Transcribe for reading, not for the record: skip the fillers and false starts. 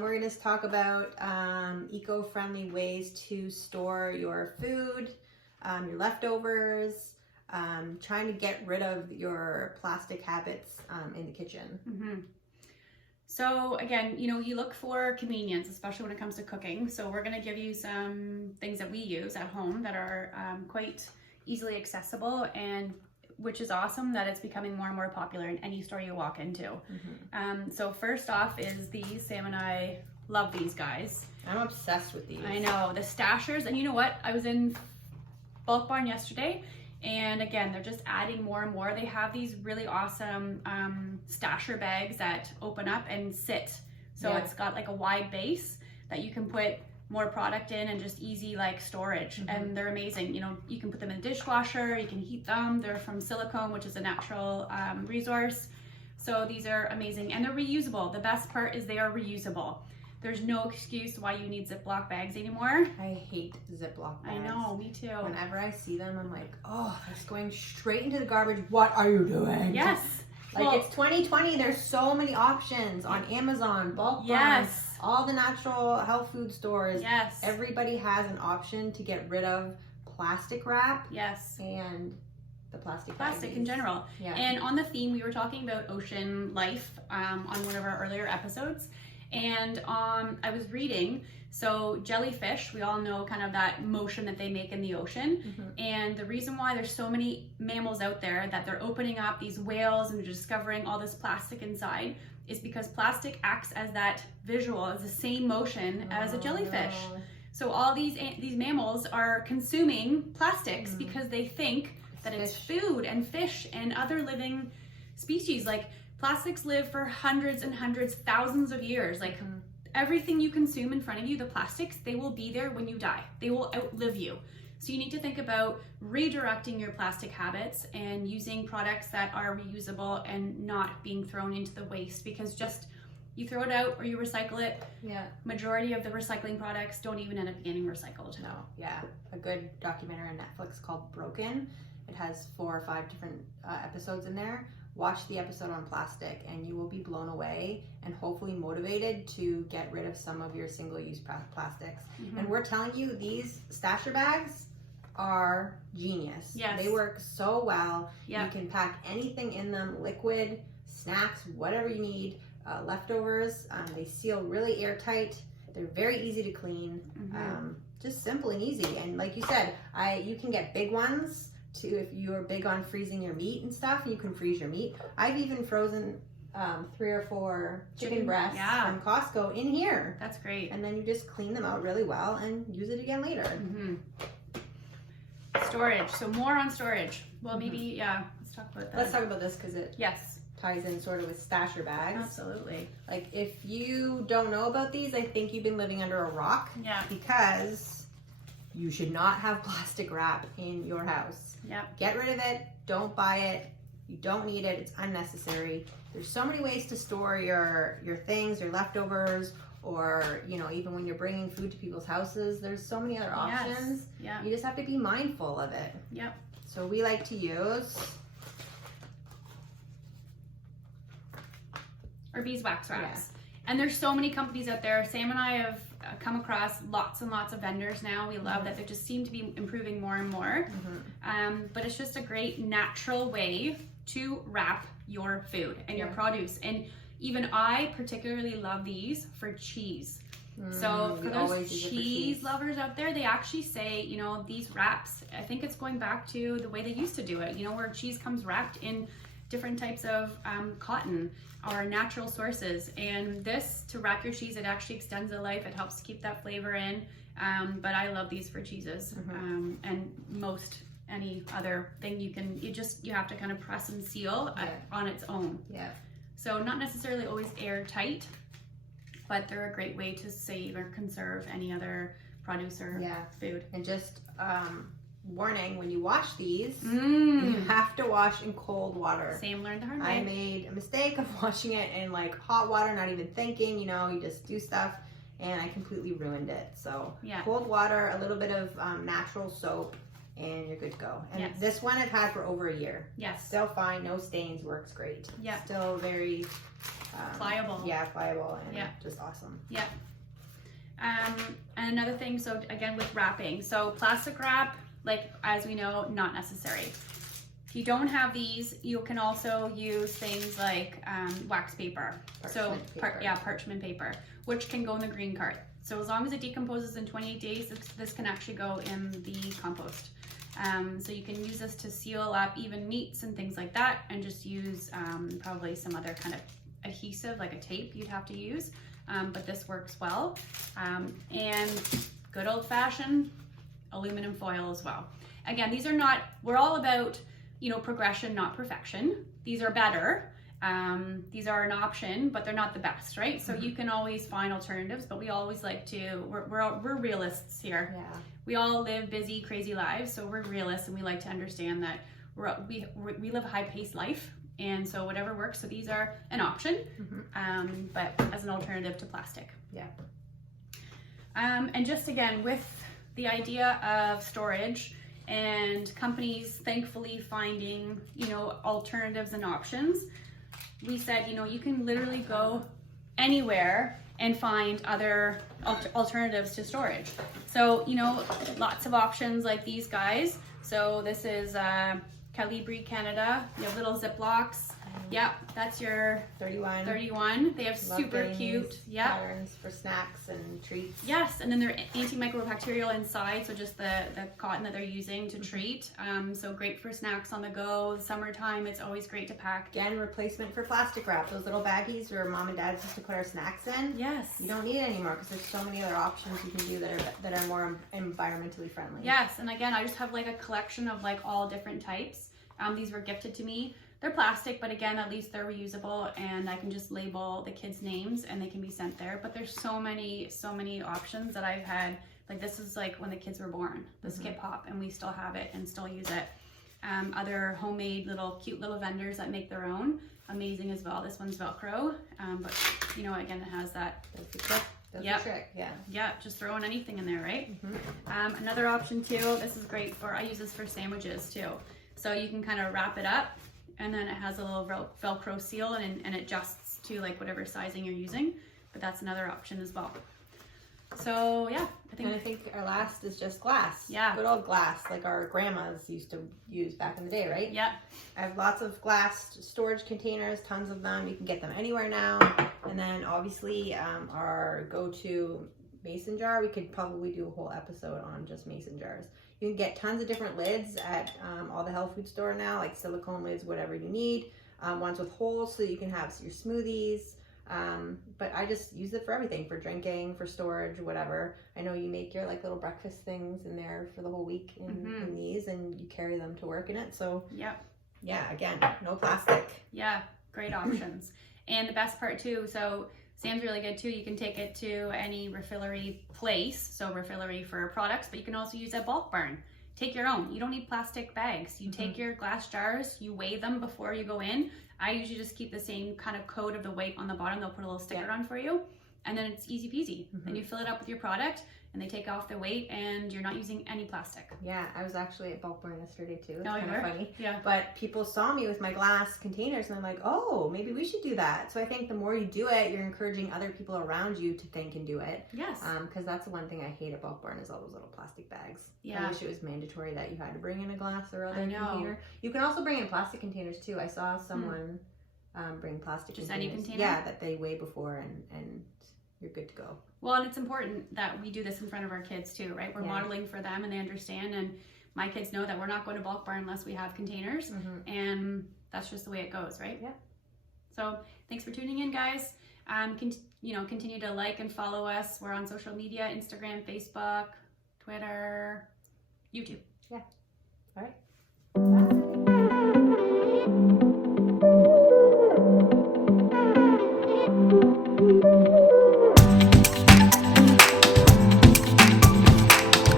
We're going to talk about eco-friendly ways to store your food, your leftovers, trying to get rid of your plastic habits in the kitchen. Mm-hmm. So again, you look for convenience, especially when it comes to cooking. So we're going to give you some things that we use at home that are quite easily accessible, and which is awesome that it's becoming more and more popular in any store you walk into. So first off is these. Sam and I love these guys. I'm obsessed with these. I know, the Stashers. And you know what? I was in Bulk Barn yesterday, and again, they're just adding more and more. They have these really awesome stasher bags that open up and sit. So it's got like a wide base that you can put more product in and just easy like storage. And they're amazing. You can put them in the dishwasher, you can heat them. They're from silicone, which is a natural resource. So these are amazing, and they're reusable. The best part is they are reusable. There's no excuse why you need Ziploc bags anymore. I hate Ziploc bags. I know, me too. Whenever I see them, I'm like, oh, that's going straight into the garbage. What are you doing? Yes. Like, it's 2020. There's so many options on Amazon, Bulk Barn, Yes. all the natural health food stores. Yes. Everybody has an option to get rid of plastic wrap. Yes. And the plastic in general. Yeah. And on the theme, we were talking about ocean life on one of our earlier episodes. And I was reading, so jellyfish, we all know kind of that motion that they make in the ocean. And the reason why there's so many mammals out there that they're opening up these whales and they're discovering all this plastic inside is because plastic acts as that visual, as the same motion as a jellyfish. So all these mammals are consuming plastics because they think that it's food and fish and other living species. Like, plastics live for hundreds and hundreds, thousands of years. Like, everything you consume in front of you, the plastics, they will be there when you die. They will outlive you. So you need to think about redirecting your plastic habits and using products that are reusable and not being thrown into the waste, because just you throw it out or you recycle it. Majority of the recycling products don't even end up getting recycled. No. A good documentary on Netflix called Broken. It has 4 or 5 different episodes in there. Watch the episode on plastic and you will be blown away and hopefully motivated to get rid of some of your single-use plastics. And we're telling you, these stasher bags are genius. They work so well. You can pack anything in them, liquid, snacks, whatever you need, leftovers. They seal really airtight. They're very easy to clean. Just simple and easy. And like you said, you can get big ones too if you're big on freezing your meat and stuff. You can freeze your meat. I've even frozen 3 or 4 chicken breasts from Costco in here. That's great. And then you just clean them out really well and use it again later. Storage. So more on storage. Well, maybe, let's talk about that. Let's talk about this because it ties in sort of with stasher bags. Absolutely. Like, if you don't know about these, I think you've been living under a rock. Because you should not have plastic wrap in your house. Get rid of it. Don't buy it. You don't need it. It's unnecessary. There's so many ways to store your things, your leftovers, or even when you're bringing food to people's houses, there's so many other options. You just have to be mindful of it. So we like to use or beeswax wraps. And there's so many companies out there. Sam and I have come across lots and lots of vendors now. We love that they just seem to be improving more and more. But it's just a great natural way to wrap your food and your produce. And even I particularly love these for cheese. So for those cheese lovers out there, they actually say, these wraps, I think it's going back to the way they used to do it, where cheese comes wrapped in different types of cotton or natural sources. And this, to wrap your cheese, it actually extends the life. It helps keep that flavor in. But I love these for cheeses. And most any other thing you have to kind of press and seal on its own. So not necessarily always airtight, but they're a great way to save or conserve any other produce or food. And just warning, when you wash these, you have to wash in cold water. Sam learned the hard way. I made a mistake of washing it in like hot water, not even thinking, you just do stuff, and I completely ruined it. So cold water, a little bit of natural soap, and you're good to go. And Yes. this one I've had for over a year. Yes. Still fine, no stains, works great. Yeah. Still very Pliable. Yeah, pliable and Yeah. just awesome. Yeah. And another thing, so again with wrapping, so plastic wrap, like as we know, not necessary. If you don't have these, you can also use things like wax paper. Parchment paper, which can go in the green cart. So as long as it decomposes in 28 days, this can actually go in the compost. So you can use this to seal up even meats and things like that, and just use probably some other kind of adhesive, like a tape you'd have to use, but this works well. And good old-fashioned aluminum foil as well. Again, these are not, we're all about, you know, progression, not perfection. These are better. These are an option, but they're not the best, right? So you can always find alternatives, but we always like to, we're realists here. Yeah. We all live busy, crazy lives, so we're realists, and we like to understand that we live a high-paced life, and so whatever works. So these are an option, but as an alternative to plastic. Yeah. And just again, with the idea of storage and companies thankfully finding, you know, alternatives and options, we said, you know, you can literally go anywhere and find other alternatives to storage. So, you know, lots of options like these guys. So this is Calibri Canada. You have little Ziplocs. Yep, that's your 31. They have Love super getting cute. these Yep. patterns for snacks and treats. Yes, and then they're antimicrobial inside, so just the cotton that they're using to treat. So great for snacks on the go. Summertime, it's always great to pack. Again, replacement for plastic wrap. Those little baggies where mom and dad used to put our snacks in. Yes. You don't need it anymore because there's so many other options you can do that are more environmentally friendly. Yes, and again, I just have like a collection of like all different types. These were gifted to me. They're plastic, but again, at least they're reusable, and I can just label the kids' names and they can be sent there. But there's so many options that I've had. Like this is like when the kids were born, the Skip Hop, and we still have it and still use it. Other homemade cute little vendors that make their own, amazing as well. This one's Velcro, but you know, again, it has that. That's the trick. That's the trick. Yeah. Yeah, just throwing anything in there, right? Another option too, this is great for, I use this for sandwiches too. So you can kind of wrap it up, and then it has a little Velcro seal, and it adjusts to like whatever sizing you're using, but that's another option as well. So yeah, I think our last is just glass. Yeah. Good old glass, like our grandmas used to use back in the day, right? Yeah. I have lots of glass storage containers, tons of them. You can get them anywhere now. And then obviously our go-to mason jar, we could probably do a whole episode on just mason jars. You can get tons of different lids at all the health food store now, like silicone lids, whatever you need. Ones with holes so you can have your smoothies. But I just use it for everything, for drinking, for storage, whatever. I know you make your like little breakfast things in there for the whole week in these, and you carry them to work in it. So yeah, again, no plastic. Yeah, great options. And the best part too, so Sam's really good too. You can take it to any refillery place, so refillery for products, but you can also use a bulk barn. Take your own. You don't need plastic bags. You take your glass jars, you weigh them before you go in. I usually just keep the same kind of code of the weight on the bottom. They'll put a little sticker on for you, and then it's easy peasy. Then you fill it up with your product, and they take off the weight, and you're not using any plastic. Yeah, I was actually at Bulk Barn yesterday too. It's Oh, you kind of were? funny. Yeah. But people saw me with my glass containers, and I'm like, oh, maybe we should do that. So I think the more you do it, you're encouraging other people around you to think and do it. Yes. Because that's the one thing I hate at Bulk Barn is all those little plastic bags. Yeah. I wish it was mandatory that you had to bring in a glass or other I know. container. You can also bring in plastic containers too. I saw someone bring plastic Just containers. any container? Yeah, that they weigh before, and you're good to go. Well, and it's important that we do this in front of our kids too, right? We're modeling for them, and they understand. And my kids know that we're not going to Bulk Barn unless we have containers, and that's just the way it goes, right? Yeah. So thanks for tuning in, guys. Continue to like and follow us. We're on social media: Instagram, Facebook, Twitter, YouTube. Yeah. All right.